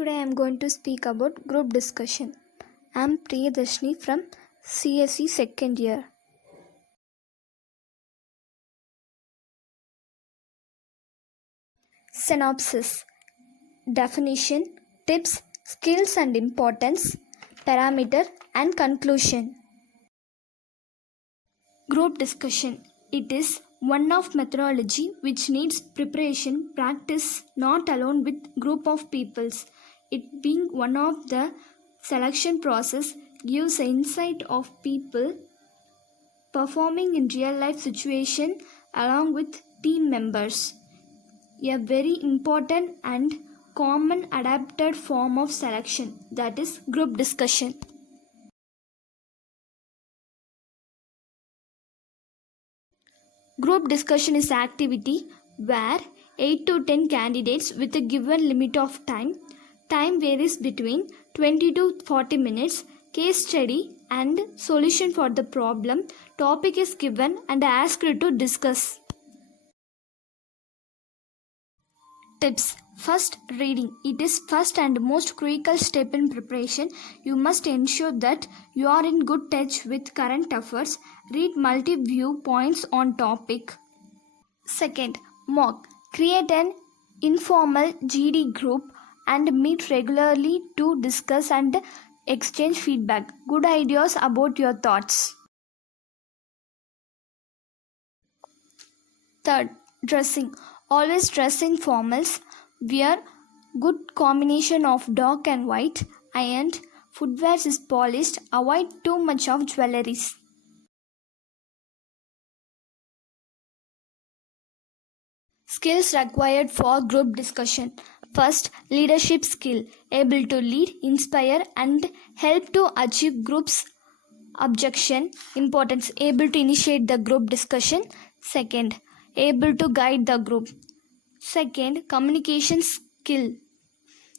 Today I am going to speak about group discussion. I am Priyadarshini from CSE second year. Synopsis: definition, tips, skills and importance, parameter and conclusion. Group discussion. It is one of methodology which needs preparation, practice not alone with group of peoples. It being one of the selection process gives insight of people performing in real life situation along with team members. A very important and common adapted form of selection, that is group discussion. Group discussion is activity where 8 to 10 candidates with a given limit of time. Time varies between 20 to 40 minutes. Case study and solution for the problem. Topic is given and asked to discuss. Tips. First, reading. It is first and most critical step in preparation. You must ensure that you are in good touch with current affairs. Read multi-view points on topic. Second, mock. Create an informal GD group and meet regularly to discuss and exchange feedback. Good ideas about your thoughts. Third, dressing. Always dress in formals. Wear good combination of dark and white. Ironed. Footwear is polished. Avoid too much of jewelries. Skills required for group discussion. First, leadership skill. Able to lead, inspire and help to achieve group's objection. Importance. Able to initiate the group discussion. Second, able to guide the group. Second, communication skill.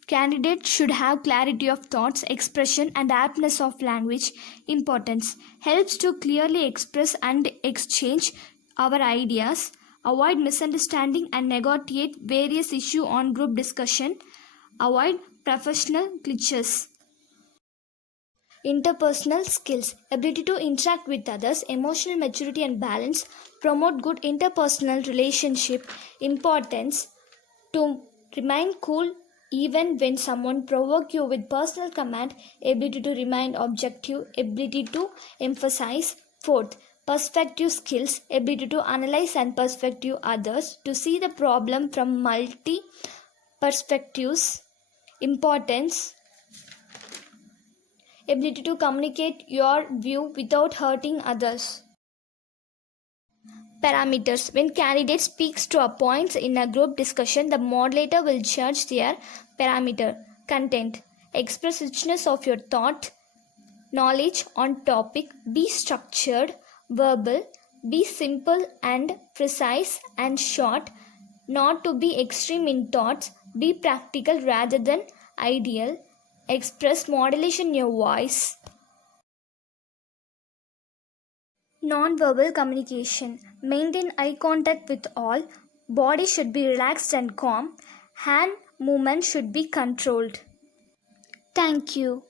Candidate should have clarity of thoughts, expression and aptness of language. Importance. Helps to clearly express and exchange our ideas. Avoid misunderstanding and negotiate various issues on group discussion. Avoid professional glitches. Interpersonal skills. Ability to interact with others, emotional maturity and balance, promote good interpersonal relationship. Importance. To remain cool even when someone provokes you with personal command. Ability to remain objective, ability to emphasize. Fourth, perspective skills. Ability to analyze and perspective others, to see the problem from multi perspectives. Importance. Ability to communicate your view without hurting others. Parameters. When candidate speaks to a point in a group discussion, the moderator will judge their parameter. Content. Express richness of your thought, knowledge on topic. Be structured, verbal. Be simple and precise and short. Not to be extreme in thoughts. Be practical rather than ideal. Express modulation in your voice. Non-verbal communication. Maintain eye contact with all. Body should be relaxed and calm. Hand movement should be controlled. Thank you.